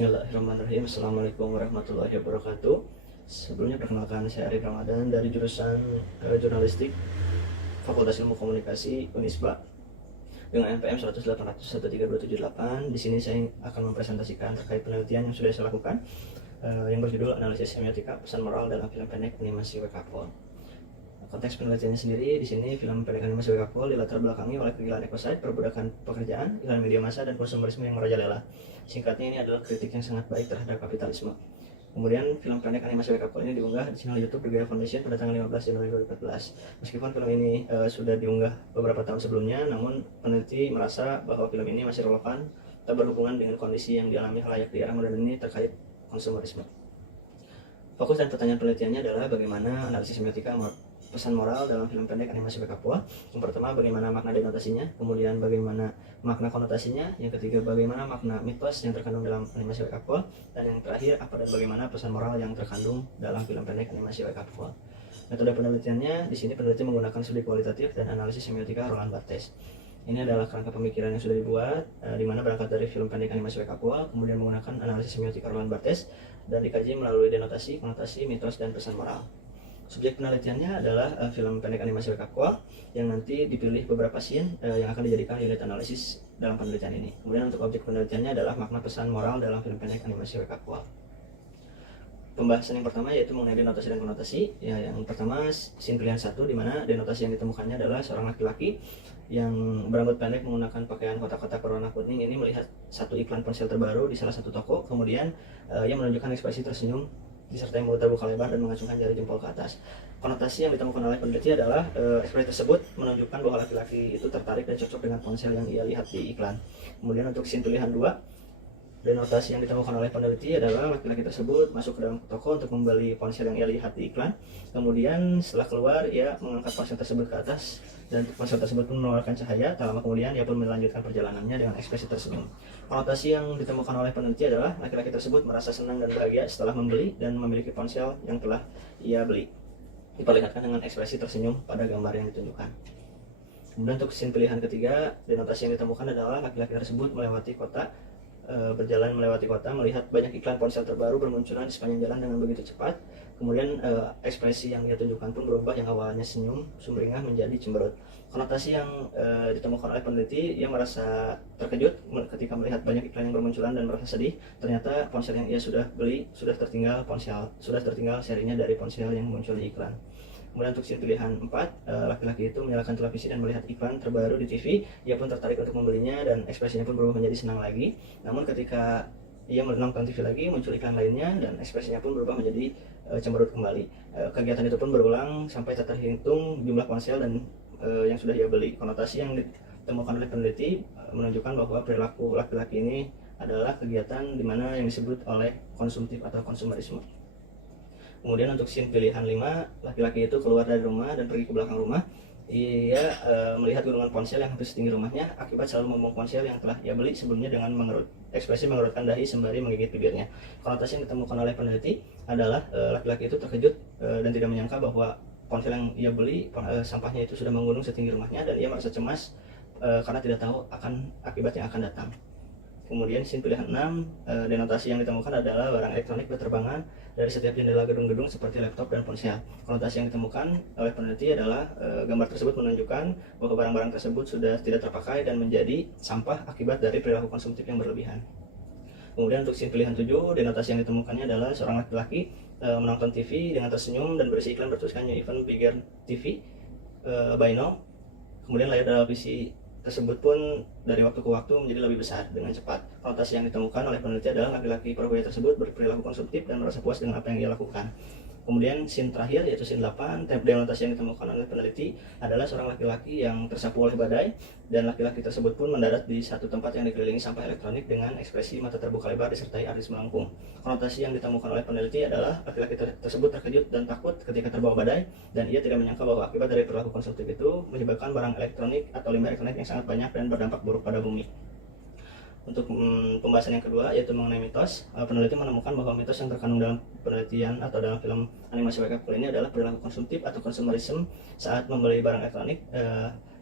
Bismillahirrahmanirrahim. Assalamualaikum warahmatullahi wabarakatuh. Sebelumnya perkenalkan, saya Arif Ramadan dari jurusan Jurnalistik Fakultas Ilmu Komunikasi Unisba dengan NPM 108.13278. Di sini saya akan mempresentasikan terkait penelitian yang sudah saya lakukan yang berjudul Analisis Semiotika Pesan Moral dalam Film Pendek Animasi Wekapol. Konteks penelitiannya sendiri, di sini film pendek animasi Wekapol dilatar belakangi oleh kegilaan ekosid, perbudakan pekerjaan, iklan media massa, dan konsumerisme yang merajalela. Singkatnya, ini adalah kritik yang sangat baik terhadap kapitalisme. Kemudian film pendek animasi Wekapol ini diunggah di channel YouTube The Gaia Foundation pada tanggal 15 Januari 2014. Meskipun film ini sudah diunggah beberapa tahun sebelumnya, namun peneliti merasa bahwa film ini masih relevan dan berhubungan dengan kondisi yang dialami halayak di era modern ini terkait konsumerisme. Fokus dan pertanyaan penelitiannya adalah bagaimana analisis semiotika pesan moral dalam film pendek animasi Wekapol. Yang pertama, bagaimana makna denotasinya, kemudian bagaimana makna konotasinya, yang ketiga bagaimana makna mitos yang terkandung dalam animasi Wekapol, dan yang terakhir apa dan bagaimana pesan moral yang terkandung dalam film pendek animasi Wekapol. Metode penelitiannya, di sini peneliti menggunakan studi kualitatif dan analisis semiotika Roland Barthes. Ini adalah kerangka pemikiran yang sudah dibuat, di mana berangkat dari film pendek animasi Wekapol, kemudian menggunakan analisis semiotika Roland Barthes, dan dikaji melalui denotasi, konotasi, mitos, dan pesan moral. Subjek penelitiannya adalah film pendek animasi Wekapol yang nanti dipilih beberapa scene yang akan dijadikan unit analisis dalam penelitian ini. Kemudian untuk objek penelitiannya adalah makna pesan moral dalam film pendek animasi Wekapol. Pembahasan yang pertama yaitu mengenai denotasi dan konotasi. Ya, yang pertama scene pilihan 1, di mana denotasi yang ditemukannya adalah seorang laki-laki yang berambut pendek menggunakan pakaian kotak-kotak berwarna kuning ini melihat satu iklan ponsel terbaru di salah satu toko. Kemudian ia menunjukkan ekspresi tersenyum disertai mulut terbuka lebar dan mengacungkan jari jempol ke atas. Konotasi yang ditemukan oleh peneliti adalah ekspresi tersebut menunjukkan bahwa laki-laki itu tertarik dan cocok dengan ponsel yang ia lihat di iklan. Kemudian untuk scene pilihan 2, denotasi yang ditemukan oleh peneliti adalah laki-laki tersebut masuk ke dalam toko untuk membeli ponsel yang ia lihat di iklan. Kemudian setelah keluar, ia mengangkat ponsel tersebut ke atas dan ponsel tersebut pun mengeluarkan cahaya. Tak lama kemudian ia pun melanjutkan perjalanannya dengan ekspresi tersenyum. Konotasi yang ditemukan oleh peneliti adalah laki-laki tersebut merasa senang dan bahagia setelah membeli dan memiliki ponsel yang telah ia beli. Diperlihatkan dengan ekspresi tersenyum pada gambar yang ditunjukkan. Kemudian untuk scene pilihan ketiga, denotasi yang ditemukan adalah laki-laki tersebut melewati kota, berjalan melewati kota, melihat banyak iklan ponsel terbaru bermunculan di sepanjang jalan dengan begitu cepat. Kemudian ekspresi yang dia tunjukkan pun berubah, yang awalnya senyum sumringah menjadi cemberut. Konotasi yang ditemukan oleh peneliti, ia merasa terkejut ketika melihat banyak iklan yang bermunculan dan merasa sedih. Ternyata ponsel yang ia sudah beli sudah tertinggal serinya dari ponsel yang muncul di iklan. Kemudian untuk scene pilihan 4, laki-laki itu menyalakan televisi dan melihat iklan terbaru di TV. Ia pun tertarik untuk membelinya dan ekspresinya pun berubah menjadi senang lagi. Namun ketika ia menonton TV lagi, muncul iklan lainnya dan ekspresinya pun berubah menjadi cemberut kembali. Kegiatan itu pun berulang sampai tak terhitung jumlah ponsel dan yang sudah ia beli. Konotasi yang ditemukan oleh peneliti menunjukkan bahwa perilaku laki-laki ini adalah kegiatan di mana yang disebut oleh konsumtif atau konsumerisme. Kemudian untuk scene pilihan 5, laki-laki itu keluar dari rumah dan pergi ke belakang rumah. Ia melihat gunungan ponsel yang hampir setinggi rumahnya akibat selalu membuang ponsel yang telah ia beli sebelumnya dengan ekspresi mengerutkan dahi sembari menggigit bibirnya. Konotasi yang ditemukan oleh peneliti adalah laki-laki itu terkejut dan tidak menyangka bahwa ponsel yang ia beli sampahnya itu sudah menggunung setinggi rumahnya, dan ia merasa cemas karena tidak tahu akan akibat yang akan datang. Kemudian scene pilihan 6, denotasi yang ditemukan adalah barang elektronik berterbangan dari setiap jendela gedung-gedung seperti laptop dan ponsel. Konotasi yang ditemukan oleh peneliti adalah gambar tersebut menunjukkan bahwa barang-barang tersebut sudah tidak terpakai dan menjadi sampah akibat dari perilaku konsumtif yang berlebihan. Kemudian untuk scene pilihan 7, denotasi yang ditemukannya adalah seorang laki-laki menonton TV dengan tersenyum dan berisi iklan bertuliskan New Even Bigger TV by Now. Kemudian layar televisi tersebut pun dari waktu ke waktu menjadi lebih besar dengan cepat. Konotasi yang ditemukan oleh peneliti adalah laki-laki perwira tersebut berperilaku konsumtif dan merasa puas dengan apa yang ia lakukan. Kemudian scene terakhir yaitu scene 8, denotasi yang ditemukan oleh peneliti adalah seorang laki-laki yang tersapu oleh badai, dan laki-laki tersebut pun mendarat di satu tempat yang dikelilingi sampah elektronik dengan ekspresi mata terbuka lebar disertai alis melengkung. Konotasi yang ditemukan oleh peneliti adalah laki-laki tersebut terkejut dan takut ketika terbawa badai, dan ia tidak menyangka bahwa akibat dari perilaku konsumtif itu menyebabkan barang elektronik atau limbah elektronik yang sangat banyak dan berdampak buruk pada bumi. Untuk pembahasan yang kedua yaitu mengenai mitos, peneliti menemukan bahwa mitos yang terkandung dalam penelitian atau dalam film animasi Wekapol ini adalah perilaku konsumtif atau konsumerisme saat membeli barang elektronik.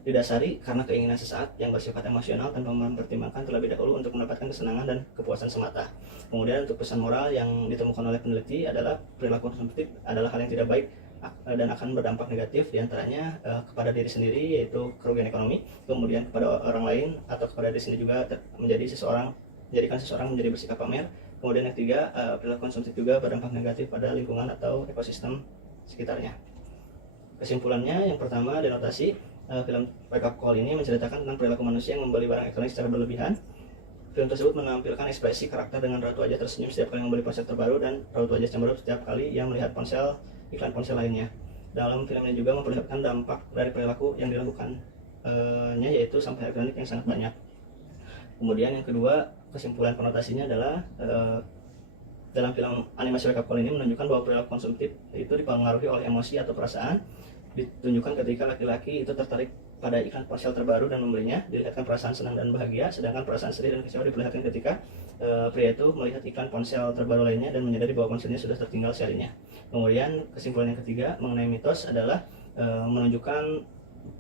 didasari karena keinginan sesaat yang bersifat emosional tanpa mempertimbangkan terlebih dahulu untuk mendapatkan kesenangan dan kepuasan semata. Kemudian untuk pesan moral yang ditemukan oleh peneliti adalah perilaku konsumtif adalah hal yang tidak baik dan akan berdampak negatif diantaranya kepada diri sendiri, yaitu kerugian ekonomi, kemudian kepada orang lain atau kepada diri sendiri juga menjadikan seseorang menjadi bersikap pamer. Kemudian yang ketiga, perilaku konsumtif juga berdampak negatif pada lingkungan atau ekosistem sekitarnya. Kesimpulannya, yang pertama, denotasi. Film Wake Up Call ini menceritakan tentang perilaku manusia yang membeli barang elektronik secara berlebihan. Film tersebut menampilkan ekspresi karakter dengan Ratu Wajah tersenyum setiap kali membeli ponsel terbaru dan Ratu Wajah cemberut setiap kali ia melihat iklan ponsel lainnya. Dalam film ini juga memperlihatkan dampak dari perilaku yang dilakukannya, yaitu sampah elektronik yang sangat banyak. Kemudian yang kedua, kesimpulan konotasinya adalah dalam film animasi Wake Up Call ini menunjukkan bahwa perilaku konsumtif itu dipengaruhi oleh emosi atau perasaan. Ditunjukkan ketika laki-laki itu tertarik pada iklan ponsel terbaru dan membelinya, dilihatkan perasaan senang dan bahagia, sedangkan perasaan sedih dan kecewa diperlihatkan ketika pria itu melihat iklan ponsel terbaru lainnya dan menyadari bahwa ponselnya sudah tertinggal serinya. Kemudian kesimpulan yang ketiga mengenai mitos adalah menunjukkan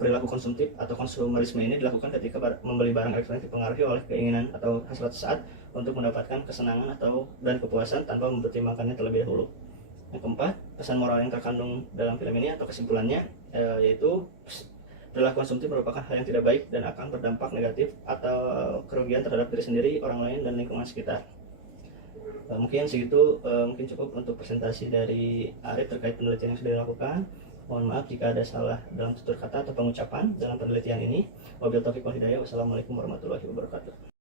perilaku konsumtif atau konsumerisme ini dilakukan ketika membeli barang elektronik dipengaruhi oleh keinginan atau hasrat sesaat untuk mendapatkan kesenangan dan kepuasan tanpa mempertimbangkannya terlebih dahulu. Yang keempat, pesan moral yang terkandung dalam film ini atau kesimpulannya yaitu perilaku konsumtif merupakan hal yang tidak baik dan akan berdampak negatif atau kerugian terhadap diri sendiri, orang lain, dan lingkungan sekitar. Mungkin segitu, mungkin cukup untuk presentasi dari Arif terkait penelitian yang sudah dilakukan. Mohon maaf jika ada salah dalam tutur kata atau pengucapan dalam penelitian ini. Wabillahi taufiq wal hidayah. Wassalamualaikum warahmatullahi wabarakatuh.